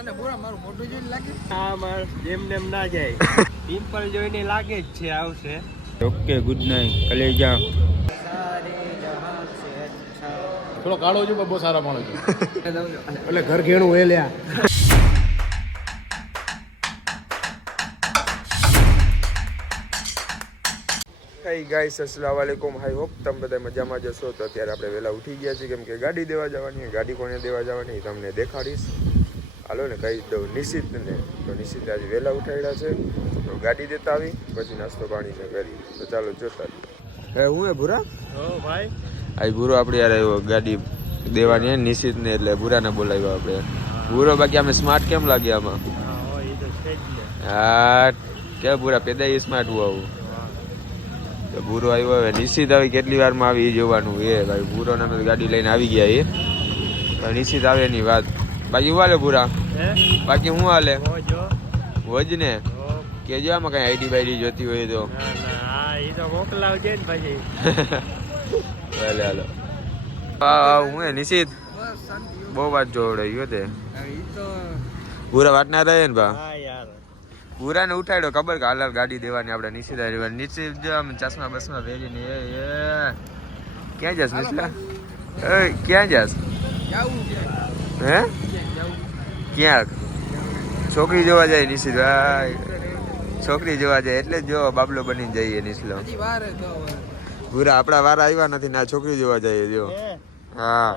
અને પૂરા મારું મોઢું જોઈને લાગે આ માર જેમ ના જાય પિમ્પલ જોઈને લાગે જ છે આવશે. ઓકે ગુડ નાઈટ કલેજા. થોડો કાળો છે પણ બહુ સારા માણસ છે એટલે ઘર ઘેણું એ લ્યા. હાય ગાઈસ, અસલામ વાલેકુમ. હાઈ હોપ તમે બધા મજામાં જશો. તો અત્યારે આપણે વહેલા ઉઠી ગયા છીએ કેમ કે ગાડી દેવા જવાની. ગાડી કોને દેવા જવાની તમને દેખાડીશ. હાલો ને કહી દઉં નિશિતને. તો નિશિત આજે વહેલા ઉઠાડ્યા છે તો ગાડી દેતા આવી પછી નાસ્તો પાણીને કરી. તો ચાલો જોતા હે હું હે ભૂરા. હો ભાઈ આ ભૂરો આપણે યાર આવ્યો ગાડી દેવાની હે નિશિતને, એટલે ભૂરાને બોલાવ્યો આપણે. ભૂરો બાકી અમે સ્માર્ટ કેમ લાગે આમાં? હા એ તો છે જ ને. હા કે ભૂરા પેદા સ્માર્ટ હું આવું તો ભૂરો આવ્યો. હવે નિશ્ચિત આવી કેટલી વારમાં આવી એ જોવાનું એ ભાઈ. ભૂરો ને ગાડી લઈને આવી ગયા એ તો નિશ્ચિત આવે એની વાત. બાકી હું હાલે ભૂરા? બાકી હું હાલે વજ ને કેજો આમાં કઈ આઈડી બાઈડી જોતી હોય તો. હા એ તો મોકલાવજે ને પછી. હાલે હાલો. હા હું હે નિશ્ચિત બહુ વાત જોવડાવ્યો તે ભૂરા વાત ના રહે ને ભા. હા યાર પૂરાને ઉઠાડ્યો ખબર કે હાલ ગાડી દેવાની આપણે નિશ્ચિત નિશ્ચિત જો આમ ચશ્મા બસમાં પહેરીને એ ક્યાં જાસ નિશ્ચિત? ક્યાં જાસ? હે ક્યાંક છોકરી જોવા જાય નિશ્ચિત ભાઈ. છોકરી જોવા જાય એટલે જ જો બાબલો બનીને જઈએ નિશ્ચિત. પૂરા આપણા વાર આવ્યા નથી ને આ છોકરી જોવા જઈએ જો. હા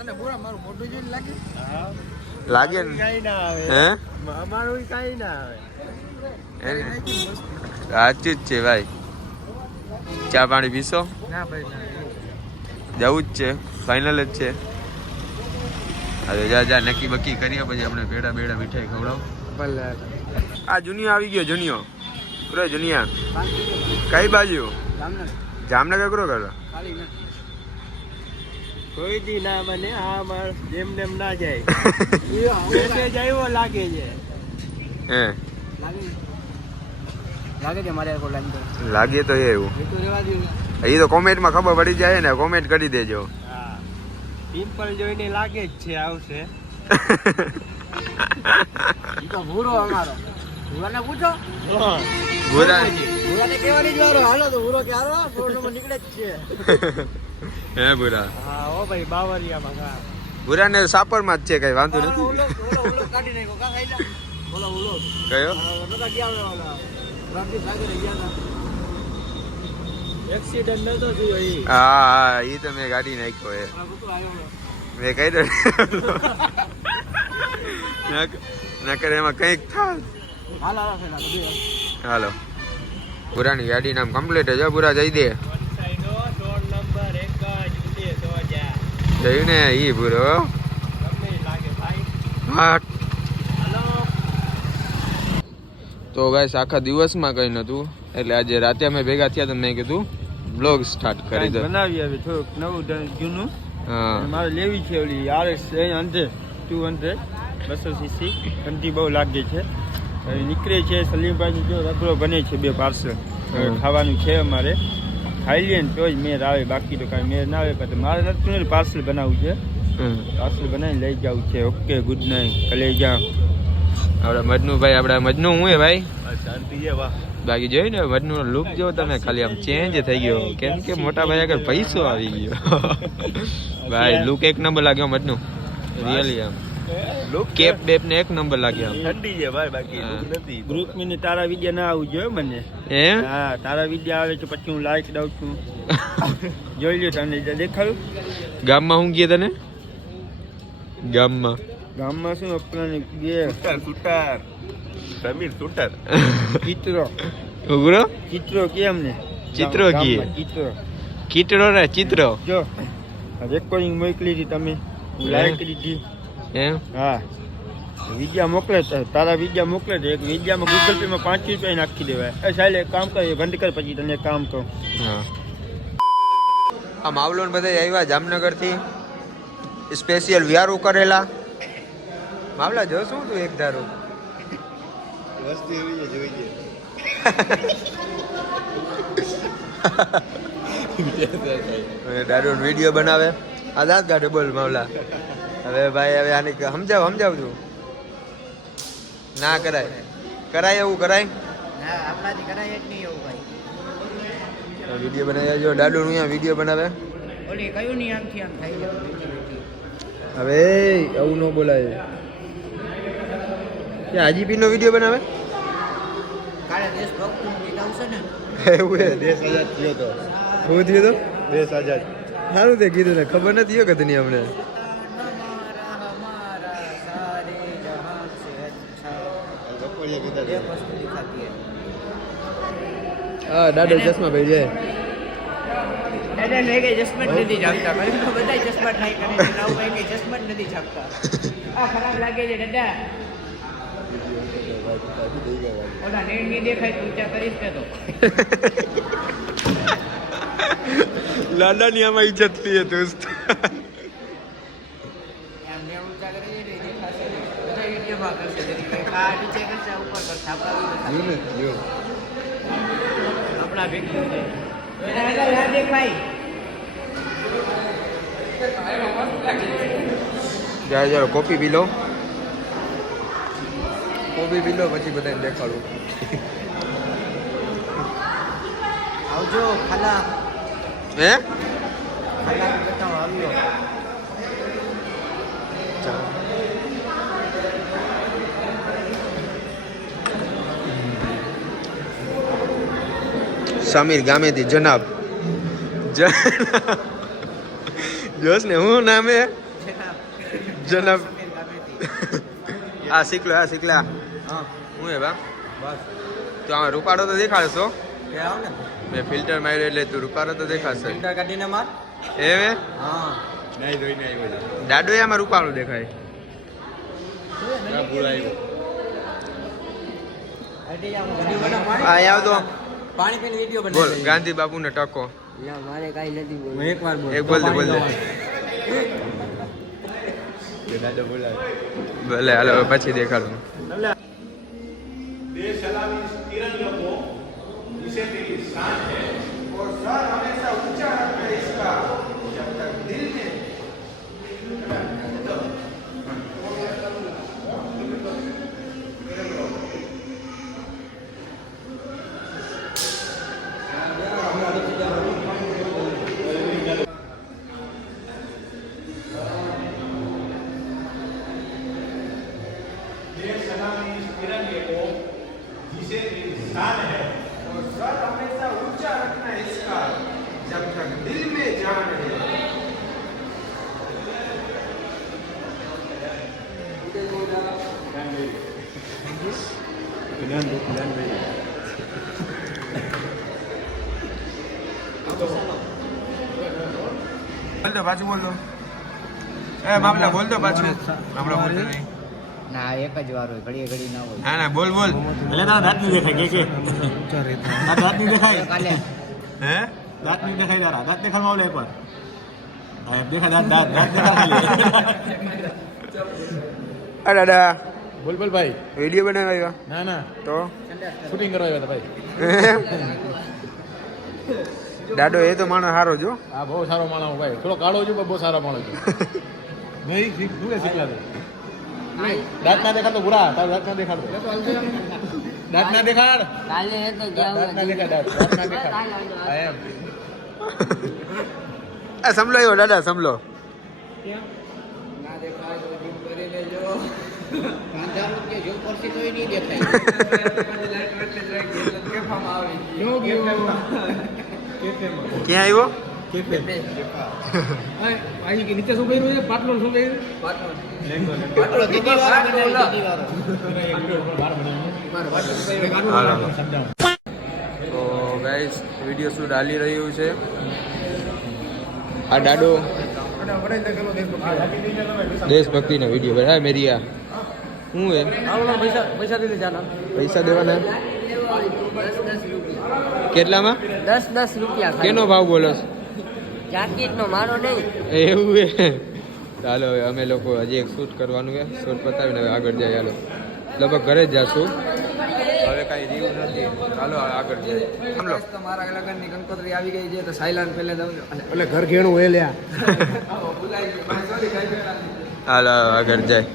અને પૂરા મારું મોઢું જોઈને લાગે લાગે ને કઈ ના આવે હે અમારું કઈ ના આવે. સાચું જ છે ભાઈ. ચા પાણી પીશો? ના ભાઈ જવું જ છે ફાઇનલ જ છે. અરે જા જા નક્કી બક્કી કરીએ પછી આપણે ભેડા ભેડા મીઠાઈ ખવડાવ. ભલે આ જુનિયો આવી ગયો. જુનિયો પૂરો જુનિયા કઈ બાજુ? જામનગર કરો કરવા ખાલી ના કોઈ દી ના મને આ માર જેમ ના જાય મેસેજ આવ્યો લાગે છે. હે લાગે છે મારે કોઈ લાઈન લાગે તો એવું એ તો રેવા દે. એ તો કોમેન્ટમાં ખબર પડી જાય ને. કોમેન્ટ કરી દેજો. હા પિમ્પલ જોઈને લાગે જ છે આવશે. ઈ તો ભૂરો અમારો. ભૂરાને પૂછો. ભૂરા ભૂરાને કહેવાની જ વારો. હાલો તો ભૂરો કે હારો પ્રોગ્રામમાં નીકળે જ છે. હે ભૂરા હા ઓ ભાઈ બાવરિયામાં હા. ભૂરાને સાપરમાં જ છે કઈ વાંધો નથી. ઓલો કાઢી નાખ્યો કા ખાઈ જા. ઓલો કયો? નતા ગયા ઓલા રાત્રિ સાગરે ગયા હતા. એક્સિડન્ટ નતો થયો એ. હા હા એ તો મેં ગાડી નાખ્યો એ આ કૂતરો આવ્યો મેં કહી દે નકર એમાં કંઈક થાય. હાલ હાલ ફેલા હાલો ભૂરાની ગાડી નામ કમ્પ્લીટ જ. ભૂરા જઈ દે સાઈડો રોડ નંબર 1 જ ઉડે તો જા. જયું ને ઈ ભૂરો. ગમે લાગે ભાઈ. હા હાલો તો ગાઈસ આખા દિવસમાં કંઈ નહોતું એટલે આજે રાતે અમે ભેગા થયા તો મેં કીધું બ્લોગ સ્ટાર્ટ કરી દો. બનાવી હવે થોડુંક નવું જૂનું. હા મારે લેવી છે ઓલી RS 200 200cc. ઠંડી બહુ લાગે છે. હવે નીકળે છે સલીમભાઈ જો રગડો બને છે 2 પાર્સલ. હવે ખાવાનું છે અમારે. ખાઈ લઈએ ને તો જ મેર આવે બાકી તો કાંઈ મેર ના આવે. પછી મારે નથી પાર્સલ બનાવવું છે. પાર્સલ બનાવીને લઈ જવું છે. ઓકે ગુડ નાઈટ કલેજા. આપડા મજનુભાઈ આપડા મજનુ હું હે ભાઈ શાંતિ છે વાહ. બાકી જોયું ને મજનુ નો લુક જો તમે ખાલી આમ ચેન્જ થઈ ગયો કેમ કે મોટા ભાઈ આગળ પૈસો આવી ગયો. ભાઈ લુક એક નંબર લાગ્યો મજનુ રિયલી. આમ લુક કેપ બેપ ને એક નંબર લાગ્યો. ઠંડી છે ભાઈ બાકી લુક નથી. ગ્રુપ મી તારા વિડિયો ના આવું જોઈએ મને. હે હા તારા વિડિયો આવે છે પછી હું લાઈક દઉં છું. જોઈ લ્યો તને દેખાડું. ગામમાં હું ગયા તને? ગામમાં શું આપણાને સુટાર સમીર સુટાર ચિત્રો ઉગરો ચિત્રો કે અમને ચિત્રો કી ચિત્રો રે ચિત્રો જો રેકોર્ડિંગ મોકલી હતી તમે લાઈક કરી હતી એમ. હા વિડિયા મોકલે તારા વિડિયા મોકલે એક વિડિયામાં ગૂગલ પે માં 5 રૂપિયા નાખી દેવાય. એ સાહેબ એક કામ કર બંધ કર પછી તને કામ કહું. હા આ માવલો ને બધા આવ્યા જામનગર થી સ્પેશિયલ વિયારું કરેલા. મામલા જો શું તું એક ધારું વસ્તી હોય જોઈએ દારૂ વિડીયો બનાવે. આ દાંત કાઢે બોલ મામલા હવે ભાઈ હવે આને સમજાવ તું ના કરાય એવું કરાય ના આપણાથી કરાય જ નહીં એવું ભાઈ. વિડીયો બનાવ્યા જો દાદુ નું અહીંયા વિડીયો બનાવે ઓલી કયું નહીં આમથી આમ થઈ જાય. હવે આવું ન બોલાય કે આજીપી નો વિડીયો બનાવે કાલે દેશભક્તનું ગીત આવશે ને. એવું હે દેશ આઝાદ થયો તો શું થયો તો દેશ આઝાદ સારું તે કીધું ને ખબર નથી હો કદી અમને હા દાદો ચશ્મા ભાઈ જાય દાદા લઈ ગઈ ચશ્મા જ નથી છાપતા. બધા ચશ્મા ટ્રાય કરે છે. નવું ભાઈ કે ચશ્મા જ નથી છાપતા. આ ખરાબ લાગે છે દાદા. ઓલા નેટ ની દેખાય તો ઊંચા કરીશ કે તો. લાડા ની આમાં ઇજ્જત લીએ દોસ્ત આમ ને ઊંચા કરે છે ને દેખાશે ને. બધા વિડીયોમાં કરશે જરી આ નીચે કરશે આ ઉપર કરશે આપણા આપણા ભેગું છે. દાદા યાર દેખ ભાઈ. જાઓ કોપી પી લો પછી બધાને દેખાડું આવજો ખાલા હે ખાલા બતાવો આવ્યો. સમીર ગામેથી જનાબ જોશ ને હું નામ હે જનાબ આ શીખલા હું હે બા બસ તો આમાં રૂપાડો તો દેખાડશો કે આવ ને મેં ફિલ્ટર માર્યો એટલે તું રૂપાડો તો દેખાશે ફિલ્ટર કાઢીને માર. એ વે હા નહીં જોઈને આવ્યો દાડો એમાં રૂપાડો દેખાય હટી જાવ ઘડી બના પાણી. આ આવતો પાણી પીને વિડિયો બોલ બનાવી. ગાંધી બાપુ ને ટકો ના મારે કાઈ નથી બોલવું. એકવાર બોલ. એક બોલ દે દાદા બોલાવે ભલે હાલો હવે પછી દેખાડું देश सलामी तिरंगे को इसे तेरी शान है और सर हमेशा ऊंचा रखना इसका जब तक दिल में देश सलामी तिरंगे को जिसे तेरी शान है और सर हमेशा ऊंचा रखना इसका जब तक दिल में जान है બોલ દો પાછું બોલ દો એ મામલા બોલ દો પાછું મામલા બોલતો નહીં ના એક જ વાર હોય ઘડી ઘડી ના હોય. ના ના બોલ બોલ એટલે તારા દાંત નહીં દેખાય કે તારા દાંત નહીં દેખાય કાલે હે દાંત નહીં દેખાય તારા દાંત દેખાડવા આવડે એકવાર હા એમ દેખાય દાંત દેખાય અરે દાદા बोल बोल भाई વિડીયો બનાવ્યા ना ना તો शूटिंग करवा था भाई દાડો એ તો માણસ સારો જો हाँ बहुत सारो माणा हूँ भाई थोड़ा काढ़ो जो बहुत सारा माणो जो नहीं सीखला दे दांत ना देखा तो बुरा तार दांत ना देखा दांत ना देखा કાલે હે તો दांत ना देखा दांत ना देखा आई एम આ સમલો આવ્યો દાદા સમલો ના દેખાય તો જીમ કરી લેજો. 5000 રૂપિયા જો પરથી તોય નહીં દેખાય. ક્યાં આવ્યો आई के नीचे सो गई रे पाटलो सो गई પાટલો દીદી વાળો બનાવી દીદી વાળો. તો ગાઈસ વિડીયો શૂટ હાલી રહ્યું છે આ દાડો દેશભક્તિનો વિડીયો બનાવે મેરિયા શું હે પૈસા દીધી જાના. પૈસા દેવાના 10 રૂપિયા. કેટલામાં 10 રૂપિયા. કેનો ભાવ બોલો છો? જાકીટનો મારો નહીં. એવું હે ચાલો હવે અમે લોકો હજી એક શૂટ કરવાનું છે શૂટ પતાવીને હવે આગળ જાય ચાલો લગભગ ઘરે જ જાશું હવે કાંઈ રહ્યું નથી ચાલો હવે આગળ જાય સાંભળો તો મારા લગનની કંકોત્રી આવી ગઈ છે તો સાયલાન પહેલે દઉં. એટલે ઘર ઘેણું એ લ્યા હાલ આગળ જાય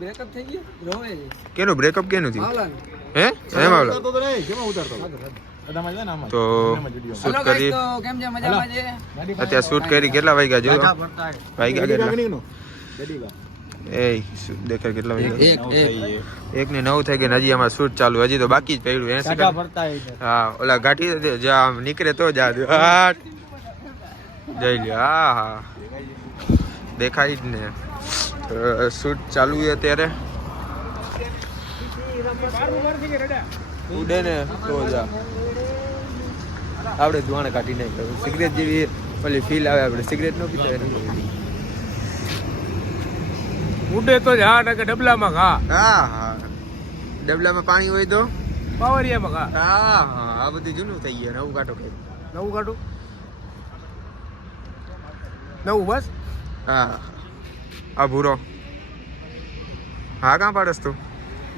બ્રેકઅપ થઈ ગયું રોવે કેનું બ્રેકઅપ કેનું થયું હે એમ આવલા ઉતારતો તો નહીં કેમાં ઉતારતો બધામાં જાય ને આમાં તો શૂટ કરી કેમ છે મજામાં છે અત્યારે શૂટ કરી કેટલા વાગ્યા જો વાગ્યા કેટલા એ દેખાય કેટલા વાગ્યા 1:09 થઈ ગયા હજી આમાં શૂટ ચાલુ હજી તો બાકી જ પડ્યું 80 સેકન્ડ હા ઓલા ગાંઠી જ્યાં આમ નીકળે તો જા જઈ લ્યો હા હા દેખાય જ ને શૂટ ચાલુ છે અત્યારે ઉડે ને તો જા આપણે ધુવાણે કાઢી નાખ્યું સિગરેટ જેવી ઓલી ફીલ આવે આપણે સિગરેટ ન પીતા એને ઉડે તો જ હા કે ડબલામાં ઘા હા હા ડબલામાં પાણી હોય તો પાવરિયામાં ઘા હા હા આ બધું જૂનું થઈ ગયું નવું કાઢો કઈ નવું કાઢું નવું બસ હા આ ભૂરો હા કાં પાડસ તું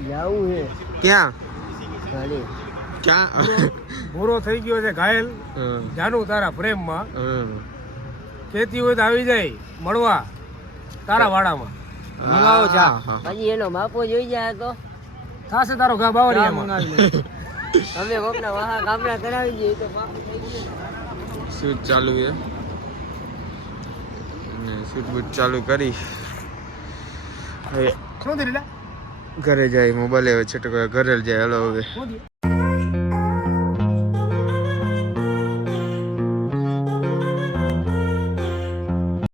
જાવું છે ક્યાં ગાડી ક્યાં પૂરો થઈ ગયો છે ઘાયલ જાનું તારા પ્રેમમાં ખેતી હોય તો આવી જાય મળવા તારા વાડામાં મંગાવો ચા હજી એનો બાપો જોઈ જાય તો થાશે તારો ઘા બાવરિયામાં હવે કોકના વાહા ગામડા કરાવી દઈએ તો બાપો થઈ ગયો શૂટ ચાલુ છે ને શૂટ બૂટ ચાલુ કરી હવે શું થયું ઘરે જાય મોબાઈલ હવે છટક ઘરે જાય હલો હવે